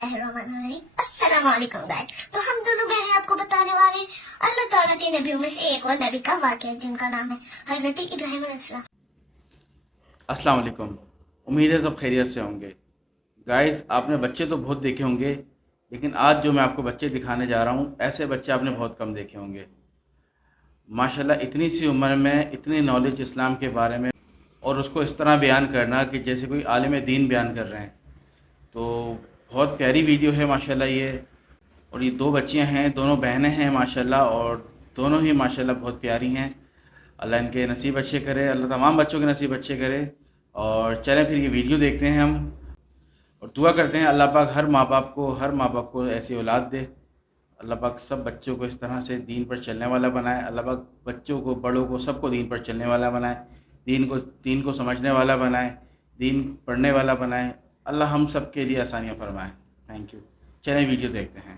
अस्सलाम वालेकुम गाइस। तो हम दोनों बहनें आपको बताने वाले अल्लाह ताला के नबियों में से एक और नबी का वाक़या जिनका नाम है हज़रत इब्राहिम अलैहिस्सलाम। अस्सलाम वालेकुम। उम्मीद है सब खैरियत से होंगे। गाइस, आपने बच्चे तो बहुत देखे होंगे, लेकिन आज जो मैं आपको बच्चे दिखाने जा रहा हूँ, ऐसे बच्चे आपने बहुत कम देखे होंगे। माशाल्लाह, इतनी सी उम्र में इतनी नॉलेज इस्लाम के बारे में, और उसको इस तरह बयान करना कि जैसे कोई आलिम दीन बयान कर रहे हैं। तो बहुत प्यारी वीडियो है माशाल्लाह ये। और ये दो बच्चियां हैं, दोनों बहनें हैं माशाल्लाह, और दोनों ही माशाल्लाह बहुत प्यारी हैं। अल्लाह इनके नसीब अच्छे करे, अल्लाह तमाम बच्चों के नसीब अच्छे करे। और चलें फिर ये वीडियो देखते हैं हम, और दुआ करते हैं अल्लाह पाक हर माँ बाप को ऐसी औलाद दे। अल्लाह पाक सब बच्चों को इस तरह से दीन पर चलने वाला बनाए। अल्लाह पाक बच्चों को, बड़ों को, सबको दीन पर चलने वाला बनाए, दीन को समझने वाला बनाए, दीन पढ़ने वाला बनाए। अल्लाह हम सब के लिए आसानियाँ फरमाए। Thank you. चलें वीडियो देखते हैं।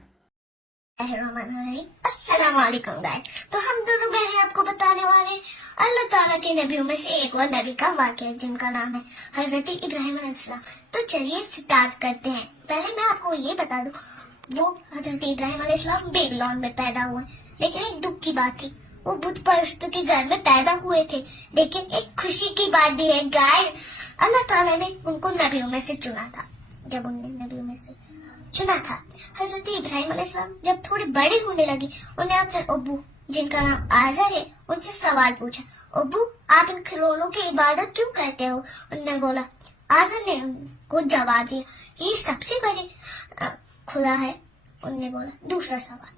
अस्सलाम वालेकुम गाइस। तो हम दोनों बहनें आपको बताने वाले अल्लाह ताला के नबियों में से एक और नबी का वाक़या जिनका नाम है हज़रत इब्राहिम अलैहिस्सलाम। तो चलिए स्टार्ट करते हैं। पहले मैं आपको ये बता दूं, वो हज़रत इब्राहिम अलैहिस्सलाम बेबीलोन में पैदा हुए, लेकिन एक दुख की बात थी, वो बुत परस्त के घर में पैदा हुए थे। लेकिन एक खुशी की बात भी है गाइस, अल्लाह ताला ने उनको नबियों में से चुना था। जब उनने नबियों में से चुना था, हजरत इब्राहिम अलैहिस्सलाम जब थोड़े बड़े होने लगे, उन्हें अपने अब्बू जिनका नाम आजर है उनसे सवाल पूछा, अब्बू आप इन खिलौनों की इबादत क्यों करते हो? उन्होंने बोला, आजर ने उनको जवाब दिया, ये सबसे बड़े खुदा है। उन्होंने बोला दूसरा सवाल,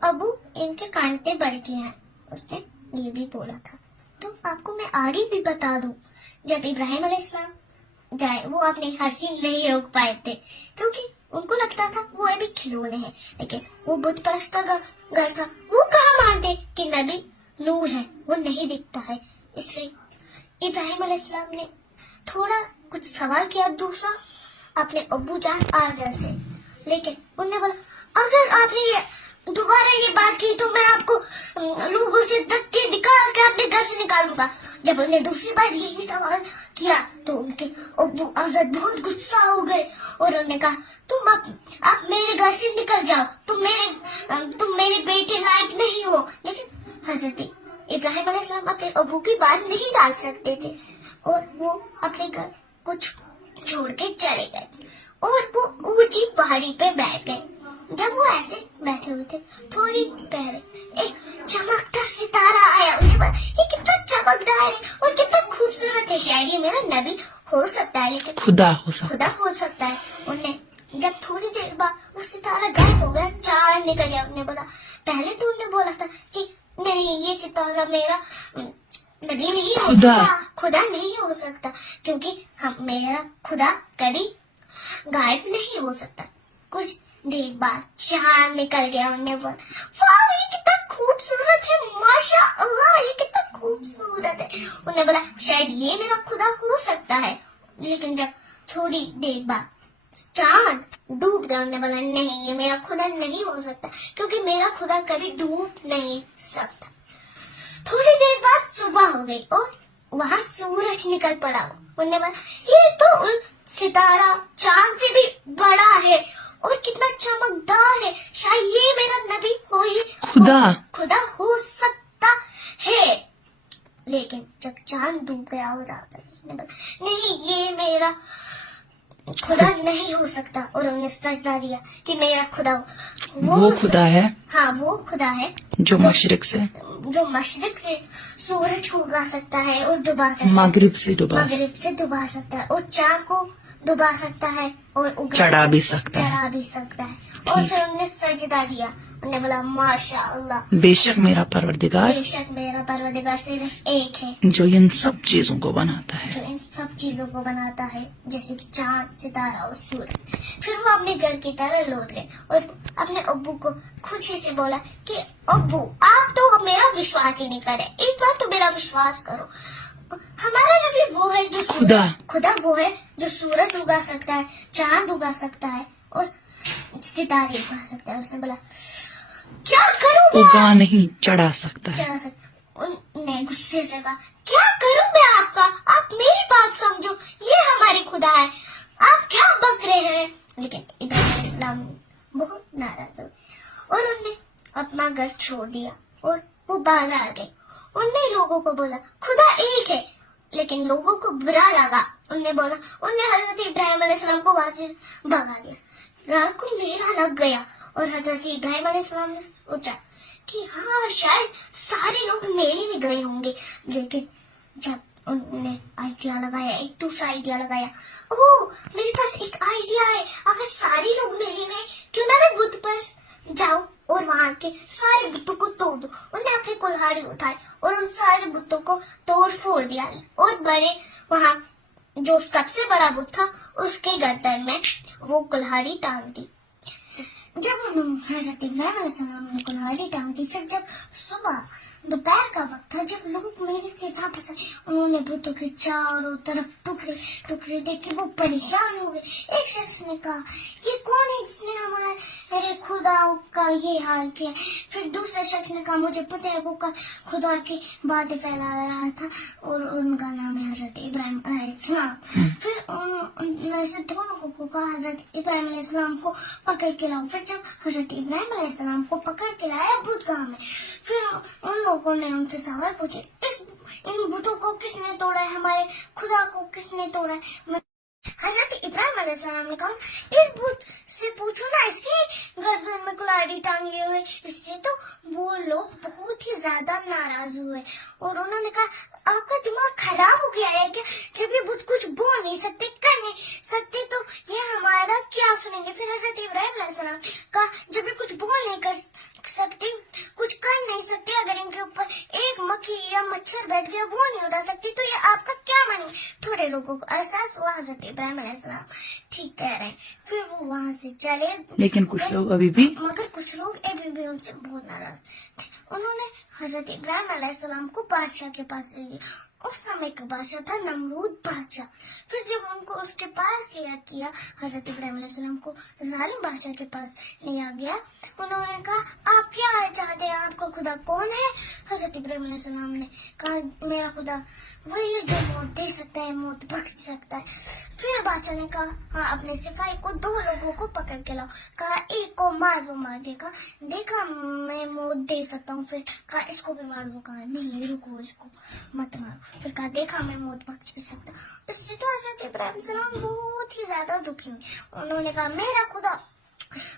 अब्बू इनके कांटे बड़े क्यों हैं? उसने ये भी बोला था। तो आपको मैं आगे भी बता दूं, जब इब्राहिम अलैहिस्सलाम जाए वो अपने हसीन नहीं हो पाए थे, क्योंकि उनको लगता था वो अभी खिलौने हैं। लेकिन वो बुत परस्त का घर था, वो कहाँ मानते कि नबी नूह है, वो नहीं दिखता है। इसलिए इब्राहिम अलैहिस्सलाम ने थोड़ा कुछ सवाल किया दूसरा अपने अब्बू जान आजर से। लेकिन उन्होंने बोला, अगर आपने ये दोबारा ये बात की तो मैं आपको लोगों से धक्के निकाल के अपने घर से निकालूंगा। जब उन्होंने दूसरी बार यही सवाल किया तो उनके अब्बू आजर बहुत गुस्सा हो गए और उन्होंने कहा, तुम आप मेरे घर से निकल जाओ, तुम मेरे बेटे लायक नहीं हो। लेकिन हजरत इब्राहिम अलैहिस्सलाम अपने अब्बू की बात नहीं डाल सकते थे और वो अपने घर को छोड़ के चले गए और वो ऊंची पहाड़ी पे बैठ गए। जब वो ऐसे बैठे हुए थे, थोड़ी पहले एक चमकता सितारा आया। उन्हें बोला, ये कितना चमकदार है और कितना खूबसूरत है, शायद ये मेरा नबी हो सकता है, लेकिन खुदा हो सकता है। उन्हें जब थोड़ी देर बाद वो सितारा गायब हो गया, चांद निकल गया। उन्हें बोला, पहले तो उन्हें बोला था कि नहीं, ये सितारा मेरा नबी नहीं हो सकता, खुदा नहीं हो सकता, क्योंकि मेरा खुदा कभी गायब नहीं हो सकता। कुछ देर बाद चांद निकल गया। उन्हें बोला, वाह ये कितना खूबसूरत है, माशा अल्लाह ये कितना खूबसूरत है। उन्हें बोला, शायद ये मेरा खुदा हो सकता है। लेकिन जब थोड़ी देर बाद चांद डूब गया, उन्हें बोला, नहीं ये मेरा खुदा नहीं हो सकता, क्योंकि मेरा खुदा कभी डूब नहीं सकता। थोड़ी देर बाद सुबह हो गई और वहाँ सूरज निकल पड़ा। उन्हें बोला, ये तो सितारा चांद से भी बड़ा है और कितना चमकदार है, शायद ये मेरा नबी खुदा हो सकता है। लेकिन जब चांद डूब गया और ने बोला, नहीं ये मेरा खुदा नहीं हो सकता, और उन्होंने सजदा दिया कि मेरा खुदा वो खुदा है। हाँ, वो खुदा है जो मशरिक से सूरज को उगा सकता है और डुबा सकता है, मगरिब से डुबा सकता है, और चांद को डुबा सकता है और चढ़ा भी सकता है। और फिर उन्होंने सजदा दिया। उन्होंने बोला, माशा अल्लाह, बेशक मेरा परवरदिगार सिर्फ एक है जो इन सब चीजों को बनाता है, जैसे कि चांद, सितारा और सूरज। फिर वो अपने घर की तरह लौट गए और अपने अब्बू को खुशी से बोला कि अब्बू आप तो मेरा विश्वास ही नहीं करे, एक बार तो मेरा विश्वास करो, हमारा नबी वो है जो खुदा वो है जो सूरज उगा सकता है, चांद उगा सकता है और सितारे उगा सकता है। उसने बोला, क्या करूं मैं? नहीं, चढ़ा सकता है। उन्हें गुस्से से कहा, क्या करूं मैं आपका? आप मेरी बात समझो, ये हमारे खुदा है, आप क्या बक रहे हैं? लेकिन इब्राहिम अलैहिस्सलाम बहुत नाराज हुए और उनने अपना घर छोड़ दिया और वो बाजार गए। उनने लोगों को बोला खुदा एक है, लेकिन लोगों को बुरा लगा। उनने हजरत इब्राहिम अलैहिस्सलाम को वहां से भगा दिया। रात को मेला लग गया और हजरत इब्राहिम अलैहिस्सलाम ने सोचा कि हाँ शायद सारे लोग मेले में गए होंगे, लेकिन जब उन्होंने आइडिया लगाया, एक दूसरा आइडिया लगाया, ओह मेरे पास एक आइडिया है, अगर सारे लोग मेले में, क्यों ना मैं बुत पर जाऊं और वहां के सारे बुतों को तोड़ दूं। उन्होंने अपने कुल्हाड़ी उठाई और उन सारे बुतों को तोड़ फोड़ दिया और बड़े वहां जो सबसे बड़ा बुत था उसके गर्दन में वो कुल्हाड़ी टांग दी। जब हजरत इब्राहिम अलैहिस्सलाम ने कुल्हाड़ी टांग दी, फिर जब सुबह दोपहर का वक्त था, जब लोग मेरे से वापस आए, उन्होंने बुतों के चारों तरफ टुकड़े टुकड़े देख के वो परेशान हो गए। एक शख्स ने कहा ये कौन है जिसने हमारे खुदा का ये हाल किया। फिर दूसरे शख्स ने कहा मुझे पता है, वो खुदा की बातें फैला रहा था और उनका नाम है हजरत इब्राहिम अलैहिस्सलाम। फिर उनमें से दो लोगों को कहा हजरत इब्राहिम अलैहिस्सलाम को पकड़ के लाओ। फिर जब हजरत इब्राहिम अलैहिस्सलाम को पकड़ के लाया बुतगाह में, फिर उन लोगों ने उनसे सवाल पूछे इन बुतों को किसने तोड़ा है, हमारे खुदा को किसने तोड़ा है। हजरत इब्राहिम अलैहिस्सलाम ने कहा इस बुत से पूछो ना, इसके गर्दन में कुल्हाड़ी टांगी हुई। इससे तो वो लोग बहुत ही ज्यादा नाराज हुए और उन्होंने कहा आपका दिमाग खराब हो गया है क्या, जब ये बुत कुछ बोल नहीं सकते, कर नहीं सकते, तो ये हमारा क्या सुनेंगे। फिर हजरत इब्राहिम अलैहिस्सलाम का जब ये कुछ बोल नहीं कर सकते, कुछ कर नहीं सकते, अगर इनके ऊपर एक मक्खी या मच्छर बैठ गया वो नहीं उड़ा सकती, तो ये आपका क्या मानेंगे। थोड़े लोगों को एहसास हुआ हजरत इब्राहिम अलैहिस्सलाम ठीक कह रहे हैं, फिर वो वहां से चले। लेकिन कुछ लोग अभी भी अभी भी उनसे बहुत नाराज थे। उन्होंने हजरत इब्राहिम अलैहिस्सलाम को बादशाह के पास ले लिया। उस समय का बादशाह था नमरूद बादशाह। फिर जब उनको उसके पास लिया किया, हजरत इब्राहिम अलैहिस्सलाम को जालिम बादशाह के पास लिया गया। उन्होंने कहा आप क्या चाहते हैं, आपका खुदा कौन है। हजरत इब्राहिम अलैहिस्सलाम ने कहा मेरा खुदा वही है जो मौत दे सकता है, मौत बख्श सकता है। फिर बादशाह ने कहा हाँ अपने सिपाही को दो लोगों को पकड़ के लाओ। कहा एक को मार दो। मार देगा, देखा मैं मौत दे सकता हूँ। फिर कहा इसको भी मार दो। कहा नहीं रुको, इसको मत मारो। फिर कहा देखा मैं मौत बख्श भी सकता। इससे तो हजरत इब्राहिम सलाम बहुत ही ज्यादा दुखी हुए। उन्होंने कहा मेरा खुदा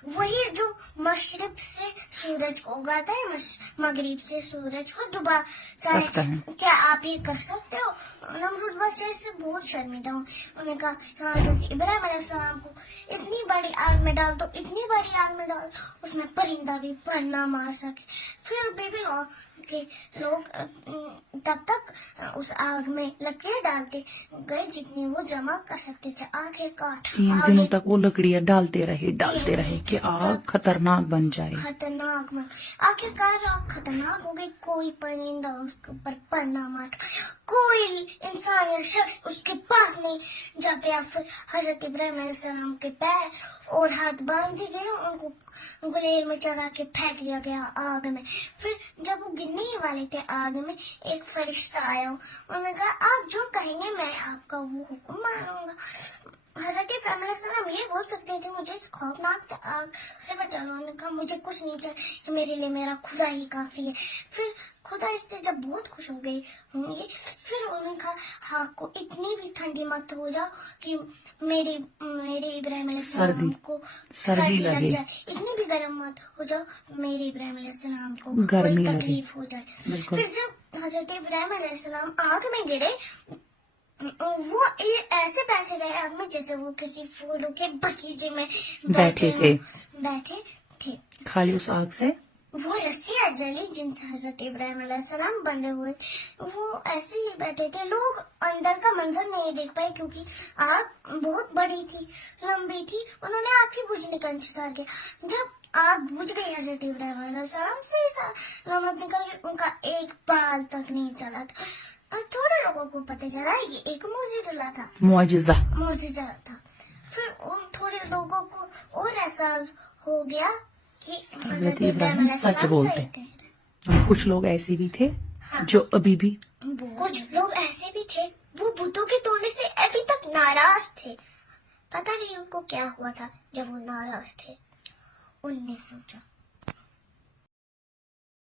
वही जो मशरिक से सूरज को उगाता है, मगरिब से सूरज को डुबा सकता है, क्या आप ये कर सकते हो। नमरूद बादशाह से बहुत शर्मिंदा हूँ। उन्होंने कहा हाँ हजरत इब्राहिम अलैहिस्सलाम को इतनी बड़ी आग में डाल दो, इतनी बड़ी आग में डाल उसमें परिंदा भी पर ना मार सके। फिर बेबी के लोग तब तक उस आग में लकड़ियां डालते गए जितनी वो जमा कर सकते थे। आखिरकार 3 दिनों तक वो लकड़ियां डालते रहे कि आग खतरनाक बन जाए। आखिरकार आग खतरनाक हो गई। कोई परिंदा उसके ऊपर पर ना मार, कोई इंसान या शख्स उसके पास नहीं जा पाया। फिर हजरत इब्राहिम अलैहिस्सलाम के पैर और हाथ बांध दिए गए, उनको गुलेल में चढ़ा के फेंक दिया गया आग में। फिर जब वो गिरने ही वाले थे आग में, एक फरिश्ता आया। उन्होंने कहा आप जो कहेंगे मैं आपका वो हुक्म मानूंगा। हजरत इब्राहिम अलैहिस्सलाम ये बोल सकते थे मुझे इस खौफनाक से आग से बचा लो। उन्होंने कहा मुझे कुछ नहीं चाहिए, मेरे लिए मेरा खुदा ही काफी है। फिर खुदा इससे जब बहुत खुश हो गए होंगे, फिर उन्होंने कहा आग को इतनी भी ठंडी मत हो जाओ कि मेरे इब्राहिम अलैहिस्सलाम को सर्दी लग जाए, इतनी भी गर्म मत हो जाओ मेरे इब्राहिम अलैहिस्सलाम को कोई तकलीफ हो जाए। फिर जब हजरत इब्राहिम अलैहिस्सलाम आग में गिरे, वो ऐसे बैठे रहे आग में जैसे वो किसी फूलों के बगीचे में बैठे थे। खाली उस आग से वो रस्सियां जली जिनसे हजरत इब्राहिम अलैहिस्सलाम बंधे हुए, वो ऐसे ही बैठे थे। लोग अंदर का मंजर नहीं देख पाए क्योंकि आग बहुत बड़ी थी, लंबी थी। उन्होंने आग की बुझने का इंतजार किया। जब आग बुझ गई, हजरत इब्राहिम अलैहिस्सलाम से सलामत निकल गई, उनका एक बाल तक नहीं चला था। और थोड़े लोगों को पता चला ये एक मुआजिजा था। फिर उन थोड़े लोगों को और एहसास हो गया कि हजरत इब्राहिम सच बोलते हैं। कुछ लोग ऐसे भी थे जो अभी भी कुछ लोग ऐसे भी थे वो बुतों के तोड़ने से अभी तक नाराज थे। پتہ نہیں ان کو کیا ہوا تھا جب وہ ناراض تھے. ان نے سوچا